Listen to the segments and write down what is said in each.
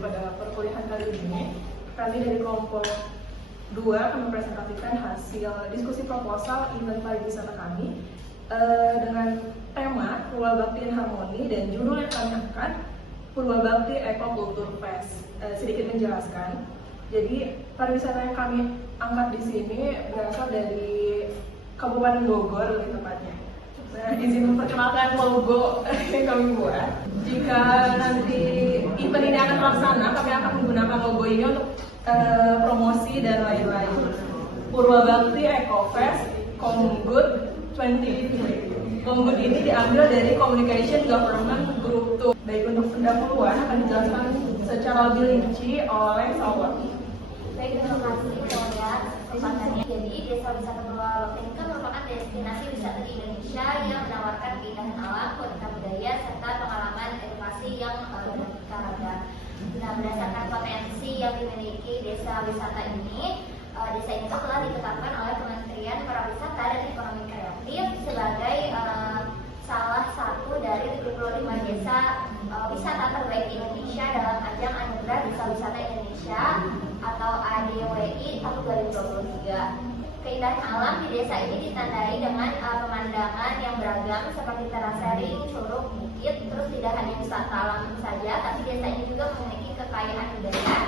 pada perkuliahan kali ini. Kami dari kelompok 2 akan mempresentasikan hasil diskusi proposal event pariwisata kami dengan tema Purwabakti dan Harmoni, dan judul yang kami angkat Purwabakti Eco Culture Fest. Sedikit menjelaskan, jadi pariwisata yang kami angkat di sini berasal dari Kabupaten Bogor lebih tepatnya. Nah, izin memperkenalkan logo yang kami buat. Jika nanti event ini akan terlaksana, kami akan menggunakan logo ini untuk promosi dan lain-lain. Purwabakti Eco Fest Comgood 2023. Comgood ini diambil dari Communication Government Group 2. Baik, untuk pendahuluan akan dijelaskan secara lebih rinci oleh Salwati. Baik, terima kasih Victoria kesempatannya. Jadi, Desa Wisata Purwabakti ini kan merupakan destinasi wisata di Indonesia yang menawarkan keindahan alam, keunikan budaya, serta pengalaman edukasi yang beragam. Nah, berdasarkan potensi yang dimiliki desa wisata ini, desa ini telah ditetapkan oleh Kementerian Pariwisata dan Ekonomi Kreatif sebagai salah satu dari 75 desa wisata terbaik di Indonesia dalam ajang Anugerah Desa Wisata Indonesia atau ADWI tahun 2023. Keindahan alam di desa ini ditandai dengan pemandangan yang beragam seperti terasering, curug, bukit. Terus tidak hanya wisata alam saja, tapi desa ini juga memiliki kekayaan budaya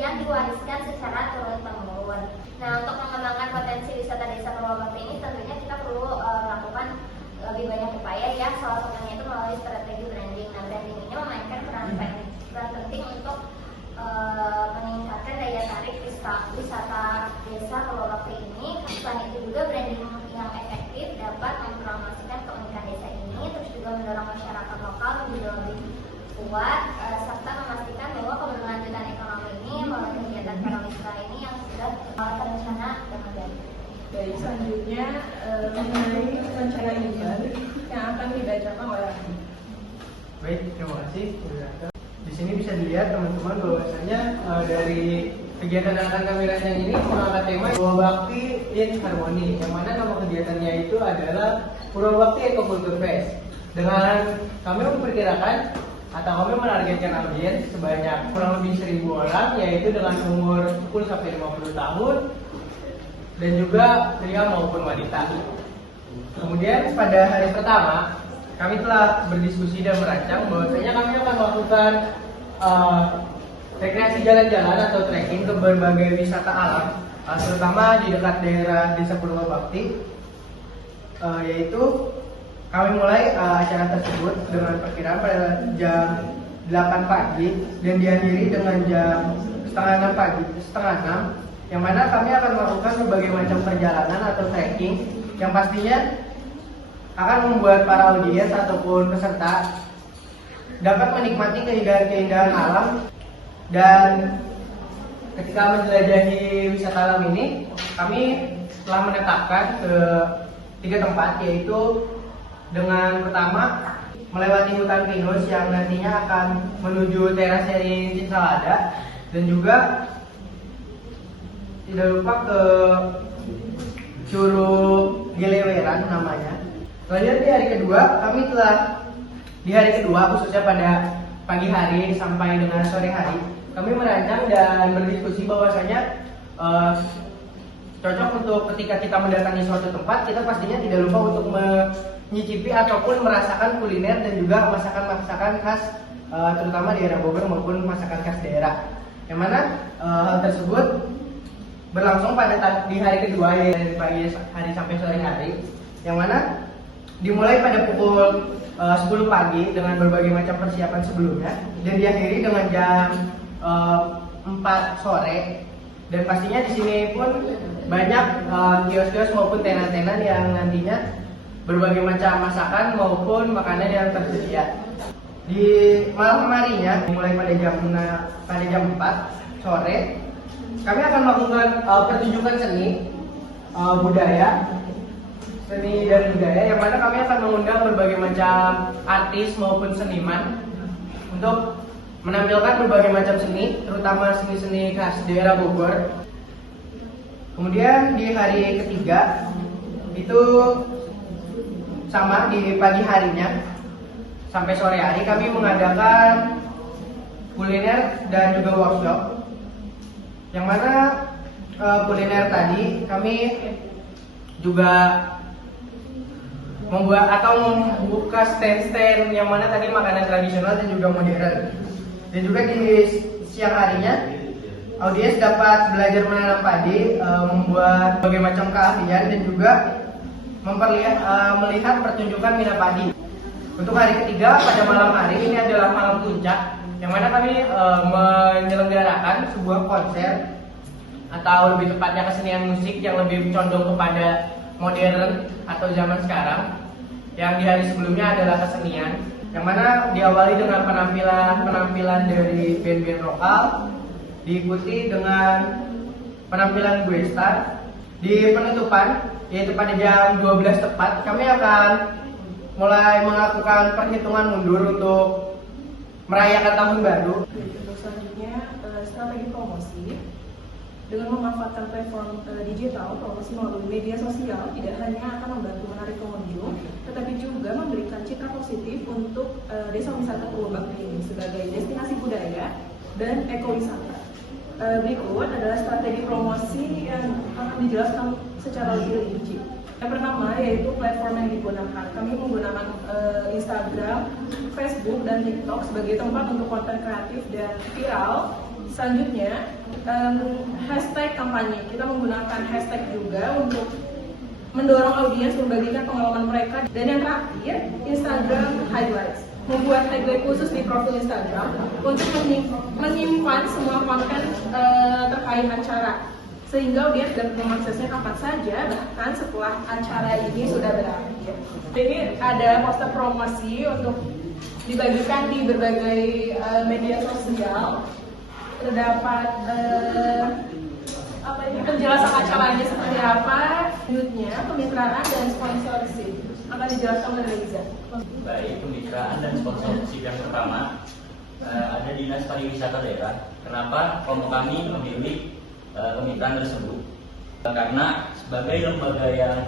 yang diwariskan secara turun-temurun. Nah, untuk mengembangkan potensi wisata desa Purwabakti ini tentunya kita perlu melakukan lebih banyak upaya ya. Salah satunya itu melalui strategi branding. Nah, branding ini memainkan peran penting untuk meningkatkan daya tarik wisata desa Purwabakti ini. Selain itu juga branding yang efektif dapat mempromosikan keunikan desa ini, terus juga mendorong masyarakat lokal menjadi lebih kuat, serta memastikan bahwa keberlanjutan ekonomi ini melalui kegiatan pariwisata ini yang sudah terencana dengan baik. Baik, selanjutnya mengenai rencana event yang akan dibacakan oleh Rahmi. Baik, terima kasih. Di sini bisa dilihat teman-teman bahwasanya dari kegiatan yang akan kami rancang ini mengangkat tema Purwabakti in Harmony, yang mana nama kegiatannya itu adalah Purwabakti Eco Culture Fest. Dengan kami memperkirakan atau kami menargetkan audiens sebanyak kurang lebih 1.000 orang, yaitu dengan umur 10 sampai 50 tahun dan juga pria maupun wanita. Kemudian pada hari pertama kami telah berdiskusi dan merancang bahwasanya kami akan melakukan rekreasi jalan-jalan atau trekking ke berbagai wisata alam, terutama di dekat daerah Desa Purwabakti, yaitu kami mulai acara tersebut dengan perkiraan pada jam 8 pagi dan diakhiri dengan jam setengah 6 pagi, yang mana kami akan melakukan berbagai macam perjalanan atau trekking yang pastinya akan membuat para audiens ataupun peserta dapat menikmati keindahan-keindahan alam. Dan ketika menjelajahi wisata alam ini, kami telah menetapkan ke 3 tempat, yaitu dengan pertama melewati hutan pinus yang nantinya akan menuju teras dari Cinsalada, dan juga tidak lupa ke Curug Geleweran namanya. Kemudian di hari kedua khususnya pada pagi hari sampai dengan sore hari, kami merancang dan berdiskusi bahwasanya cocok untuk ketika kita mendatangi suatu tempat, kita pastinya tidak lupa untuk menyicipi ataupun merasakan kuliner dan juga masakan-masakan khas terutama daerah Bogor maupun masakan khas daerah. Yang mana hal tersebut berlangsung di hari kedua, dari pagi hari sampai sore hari, yang mana dimulai pada pukul 10 pagi dengan berbagai macam persiapan sebelumnya dan diakhiri dengan jam 4 sore. Dan pastinya di sini pun banyak kios-kios maupun tenan-tenan yang nantinya berbagai macam masakan maupun makanan yang tersedia. Di malam harinya mulai pada jam 4 sore kami akan melakukan pertunjukan seni dan budaya, yang mana kami akan mengundang berbagai macam artis maupun seniman untuk menampilkan berbagai macam seni, terutama seni-seni khas daerah Bogor. Kemudian di hari ketiga itu sama, di pagi harinya sampai sore hari kami mengadakan kuliner dan juga workshop. Yang mana kuliner tadi kami juga membuat atau membuka stand-stand yang mana tadi makanan tradisional dan juga modern. Dan juga di siang harinya audiens dapat belajar menanam padi, membuat berbagai macam keahlian dan juga melihat pertunjukan mina padi. Untuk hari ketiga pada malam hari ini adalah malam puncak, yang mana kami menyelenggarakan sebuah konser atau lebih tepatnya kesenian musik yang lebih condong kepada modern atau zaman sekarang. Yang di hari sebelumnya adalah kesenian, yang mana diawali dengan penampilan dari band-band lokal, diikuti dengan penampilan gue star. Di penutupan, yaitu pada jam 12 tepat, kami akan mulai melakukan perhitungan mundur untuk merayakan tahun baru. Untuk selanjutnya, strategi promosi dengan memanfaatkan platform digital, promosi melalui media sosial tidak hanya akan membantu menarik pengunjung, tetapi juga memberikan citra positif untuk desa wisata Purwobakti ini sebagai destinasi budaya dan ekowisata. Berikut adalah strategi promosi yang akan dijelaskan secara lebih rinci. Yang pertama yaitu platform yang digunakan. Kami menggunakan Instagram, Facebook, dan TikTok sebagai tempat untuk konten kreatif dan viral. Selanjutnya, hashtag kampanye. Kita menggunakan hashtag juga untuk mendorong audiens membagikan pengalaman mereka. Dan yang terakhir, Instagram highlights. Membuat highlight khusus di profil Instagram untuk menyimpan semua konten terkait acara, sehingga audiens dapat mengaksesnya kapan saja, bahkan setelah acara ini sudah berakhir. Ini ada poster promosi untuk dibagikan di berbagai media sosial. Terdapat penjelasan acaranya seperti apa, selanjutnya kemitraan dan sponsorship akan dijelaskan oleh Reza. Baik, kemitraan dan sponsorship yang pertama ada Dinas Pariwisata Daerah. Kenapa kelompok kami memilih kemitraan tersebut? Karena sebagai lembaga yang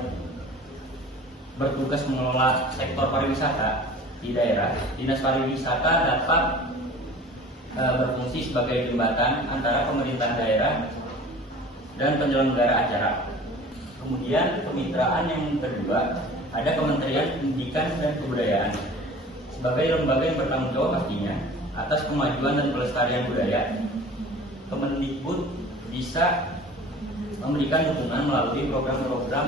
bertugas mengelola sektor pariwisata di daerah, Dinas Pariwisata dapat berfungsi sebagai jembatan antara pemerintah daerah dan penyelenggara acara. Kemudian kemitraan yang kedua ada Kementerian Pendidikan dan Kebudayaan. Sebagai lembaga yang bertanggung jawab pastinya atas kemajuan dan pelestarian budaya, Kemendikbud bisa memberikan dukungan melalui program-program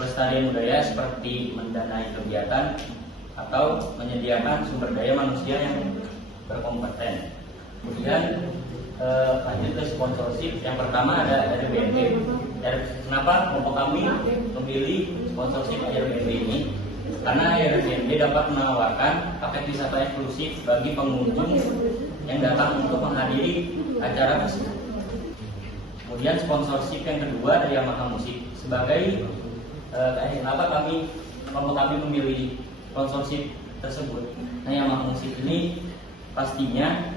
pelestarian budaya seperti mendanai kegiatan atau menyediakan sumber daya manusia yang berkompeten. Kemudian lanjut ke sponsorship. Yang pertama ada RBND. Kenapa kelompok kami memilih sponsorship RBND ini? Karena RBND dapat menawarkan paket wisata eksklusif bagi pengunjung yang datang untuk menghadiri acara tersebut. Kemudian sponsorship yang kedua dari Yamaha Musik. Sebagai kenapa kelompok kami memilih sponsorship tersebut? Nah, Yamaha Musik ini pastinya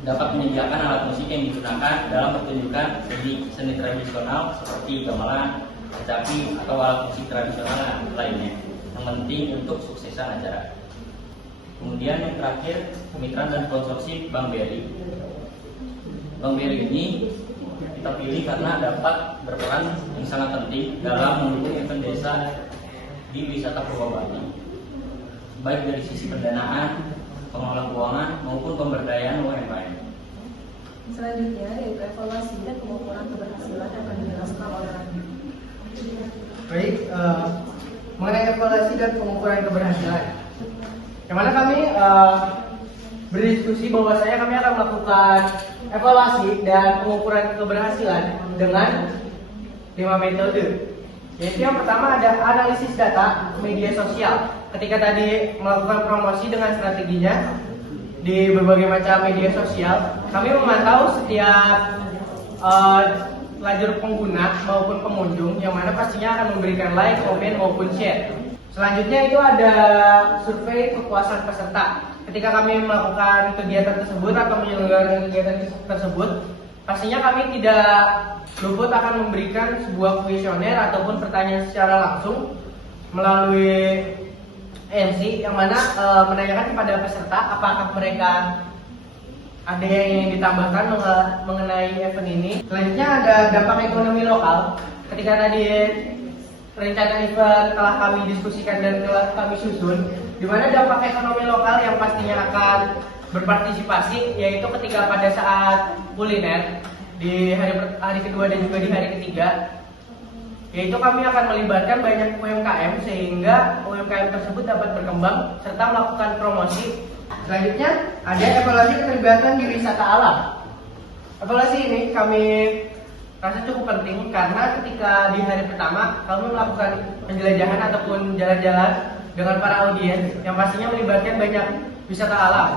dapat menyediakan alat musik yang digunakan dalam pertunjukan seni tradisional seperti gamelan, kecapi, atau alat musik tradisional lainnya yang penting untuk suksesan acara. Kemudian yang terakhir, kemitraan dan sponsorship Bank BRI. Bank BRI ini kita pilih karena dapat berperan yang sangat penting dalam mendukung event desa di wisata Purwobakti, baik dari sisi pendanaan, pengelolaan keuangan maupun pemberdayaan UMKM. Selanjutnya yaitu evaluasi dan pengukuran keberhasilan yang akan dijelaskan oleh Randi. Baik, mengenai evaluasi dan pengukuran keberhasilan, yang mana kami berdiskusi bahwasanya kami akan melakukan evaluasi dan pengukuran keberhasilan dengan 5 metode. Yaitu yang pertama ada analisis data media sosial. Ketika tadi melakukan promosi dengan strateginya di berbagai macam media sosial, kami memantau setiap lajur pengguna maupun pengunjung, yang mana pastinya akan memberikan like, komen maupun share. Selanjutnya itu ada survei kepuasan peserta. Ketika kami melakukan kegiatan tersebut atau menyelenggarakan kegiatan tersebut, pastinya kami tidak luput akan memberikan sebuah kuesioner ataupun pertanyaan secara langsung melalui MC yang mana menanyakan kepada peserta apakah mereka ada yang ingin ditambahkan mengenai event ini. Selanjutnya ada dampak ekonomi lokal. Ketika tadi rencana event telah kami diskusikan dan telah kami susun, di mana dampak ekonomi lokal yang pastinya akan berpartisipasi, yaitu ketika pada saat kuliner di hari kedua dan juga di hari ketiga, yaitu kami akan melibatkan banyak UMKM sehingga UMKM tersebut dapat berkembang serta melakukan promosi. Selanjutnya ada evaluasi keterlibatan di wisata alam. Evaluasi ini kami rasa cukup penting karena ketika di hari pertama kami melakukan penjelajahan ataupun jalan-jalan dengan para audiens yang pastinya melibatkan banyak wisata alam.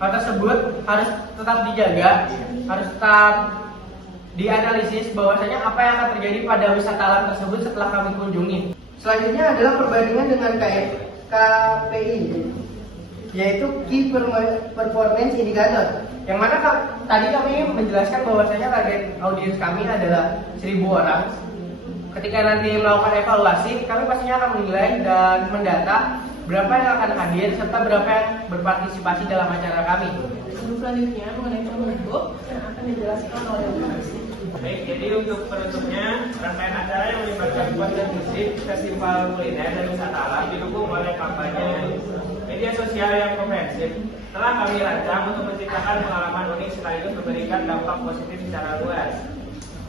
Hal tersebut harus tetap dijaga, harus tetap dianalisis bahwasanya apa yang akan terjadi pada wisata alam tersebut setelah kami kunjungi. Selanjutnya adalah perbandingan dengan KPI, yaitu Key Performance Indicator, yang mana tadi kami menjelaskan bahwasanya target audiens kami adalah 1.000 orang. Ketika nanti melakukan evaluasi, kami pastinya akan menilai dan mendata berapa yang akan hadir serta berapa yang berpartisipasi dalam acara kami. Selanjutnya mengenai penutup yang akan dijelaskan oleh Mas. Baik, jadi untuk penutupnya, rangkaian acara yang melibatkan konten musik, festival kuliner dan wisata alam didukung oleh kampanye media sosial yang komprehensif. Telah kami rancang untuk menciptakan pengalaman unik sekaligus memberikan dampak positif secara luas.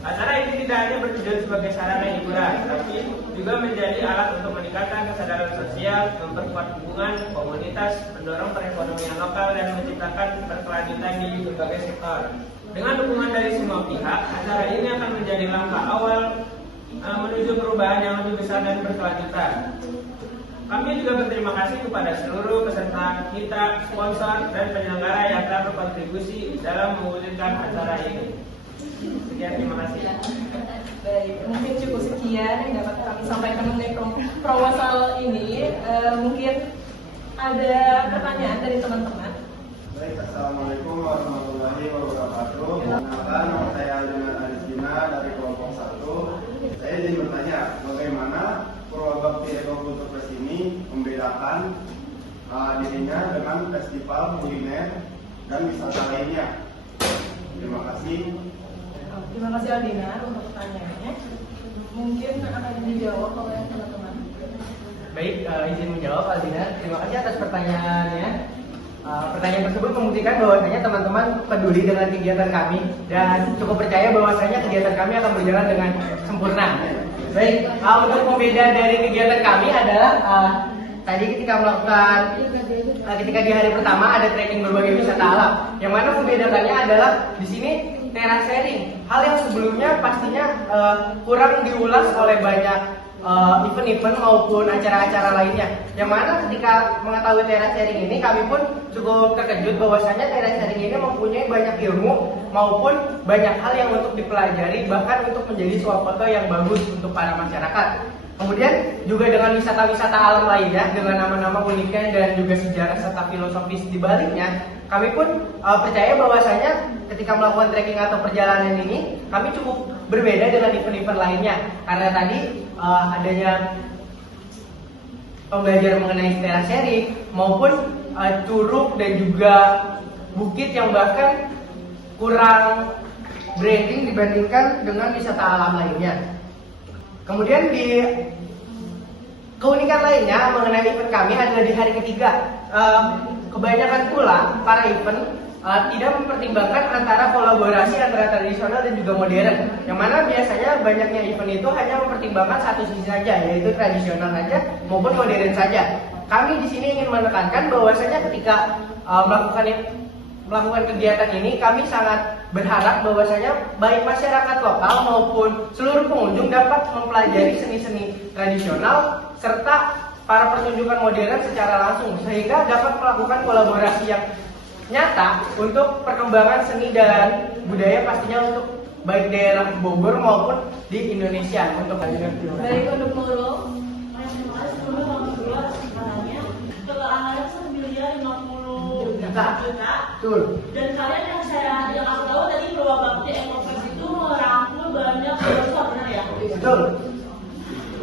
Acara ini tidak hanya bertujuan sebagai sarana hiburan, tapi juga menjadi alat untuk meningkatkan kesadaran sosial, memperkuat hubungan komunitas, mendorong perekonomian lokal dan menciptakan berkelanjutan di berbagai sektor. Dengan dukungan dari semua pihak, acara ini akan menjadi langkah awal menuju perubahan yang lebih besar dan berkelanjutan. Kami juga berterima kasih kepada seluruh peserta kita, sponsor, dan penyelenggara yang telah berkontribusi dalam mewujudkan acara ini. Sekian, terima kasih. Baik, mungkin cukup sekian yang dapat kami sampaikan mengenai proposal ini. Mungkin ada pertanyaan dari teman-teman. Baik, assalamualaikum warahmatullahi wabarakatuh. Perkenalkan, nama saya Aldinar Arisina dari kelompok 1. Saya ingin bertanya, bagaimana Purwabakti Ekokultur Fest ini membedakan dirinya dengan festival kuliner dan wisata lainnya? Terima kasih. Terima kasih Aldinar untuk pertanyaannya. Mungkin akan dijawab oleh teman-teman. Baik, izin menjawab Aldinar. Terima kasih atas pertanyaannya. Pertanyaan tersebut membuktikan bahwasanya teman-teman peduli dengan kegiatan kami dan cukup percaya bahwasanya kegiatan kami akan berjalan dengan sempurna. Baik, untuk pembeda dari kegiatan kami adalah tadi ketika di hari pertama ada trekking berbagai wisata alam, yang mana membedakannya adalah di sini teras sharing. Hal yang sebelumnya pastinya kurang diulas oleh banyak event-event maupun acara-acara lainnya. Yang mana ketika mengetahui teras sharing ini, kami pun cukup terkejut bahwasanya teras sharing ini mempunyai banyak ilmu maupun banyak hal yang untuk dipelajari, bahkan untuk menjadi swafoto yang bagus untuk para masyarakat. Kemudian juga dengan wisata-wisata alam lainnya dengan nama-nama uniknya dan juga sejarah serta filosofis di baliknya, kami pun percaya bahwasanya ketika melakukan trekking atau perjalanan ini kami cukup berbeda dengan event-event lainnya karena tadi adanya pembelajaran mengenai teras sharing maupun curug dan juga bukit yang bahkan kurang branding dibandingkan dengan wisata alam lainnya. Kemudian di keunikan lainnya mengenai event kami adalah di hari ketiga. Kebanyakan pula para event tidak mempertimbangkan antara kolaborasi antara tradisional dan juga modern. Yang mana biasanya banyaknya event itu hanya mempertimbangkan satu sisi saja, yaitu tradisional saja maupun modern saja. Kami di sini ingin menekankan bahwasanya ketika melakukan kegiatan ini, kami sangat berharap bahwasanya baik masyarakat lokal maupun seluruh pengunjung dapat mempelajari seni-seni tradisional serta para pertunjukan modern secara langsung sehingga dapat melakukan kolaborasi yang nyata untuk perkembangan seni dan budaya pastinya untuk baik daerah Bogor maupun di Indonesia untuk Baik, untuk Nurul. Kalau anggaran 1.050 juta. Betul. Dan kalian yang aku tahu tadi Purwabakti Ekofest itu merangkul banyak sponsor, benar ya? Betul.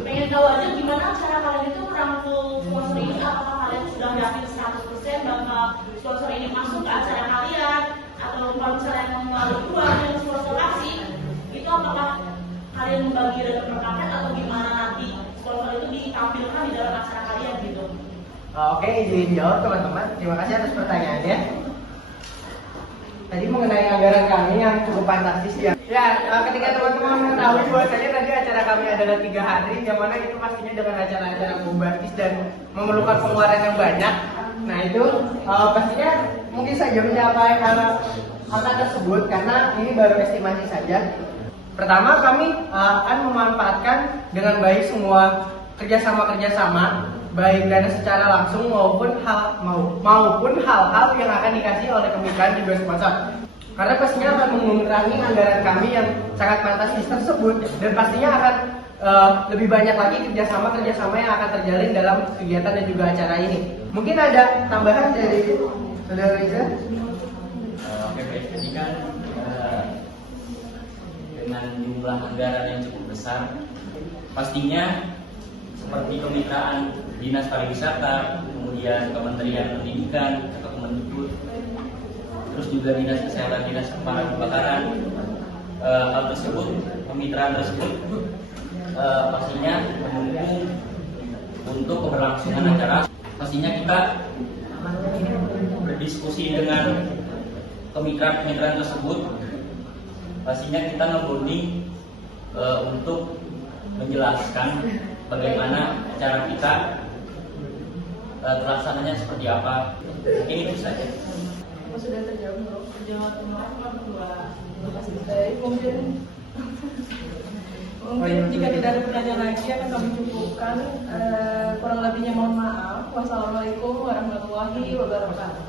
Pengen tahu aja gimana cara kalian itu merangkul sponsor ini. Apakah kalian sudah yakin 100% bahwa sponsor ini masuk ke acara kalian, atau kalau misalnya mengeluarkan uang yang sponsor kasih, itu apakah kalian membagi dengan paket atau gimana nanti sponsor itu ditampilkan di dalam acara kalian gitu? Oke, izin jawab teman-teman. Terima kasih atas pertanyaannya. Tadi mengenai anggaran kami yang cukup fantastis ya. Ketika teman-teman mengetahui bahwasanya tadi acara kami adalah 3 hari, yang mana itu pastinya dengan acara-acara bombastis dan memerlukan pengeluaran yang banyak. Nah itu pastinya mungkin saja mencapai angka tersebut karena ini baru estimasi saja. Pertama, kami akan memanfaatkan dengan baik semua kerjasama, baik dana secara langsung maupun hal-hal yang akan dikasih oleh kemitraan juga sponsor. Karena pastinya akan mengurangi anggaran kami yang sangat fantastis tersebut dan pastinya akan lebih banyak lagi kerjasama yang akan terjalin dalam kegiatan dan juga acara ini. Mungkin ada tambahan dari saudara Riza? Oke, baik. Jadi kan dengan jumlah anggaran yang cukup besar, pastinya seperti kemitraan Dinas Pariwisata, kemudian Kementerian Pendidikan atau Kemendikbud, terus juga Dinas Kesehatan, Dinas Pemadam Kebakaran, hal tersebut, kemitraan tersebut pastinya mendukung untuk keberlangsungan acara. Pastinya kita berdiskusi dengan kemitraan tersebut. Pastinya kita ngebonding untuk menjelaskan bagaimana acara kita terlaksananya seperti apa. Mungkin itu saja. Sudah terjawab belum? Terjawab nomor 2. Terima kasih. Baik, mungkin jika tidak ada pertanyaan lagi akan kami cukupkan. Kurang lebihnya mohon maaf. Wassalamualaikum warahmatullahi wabarakatuh.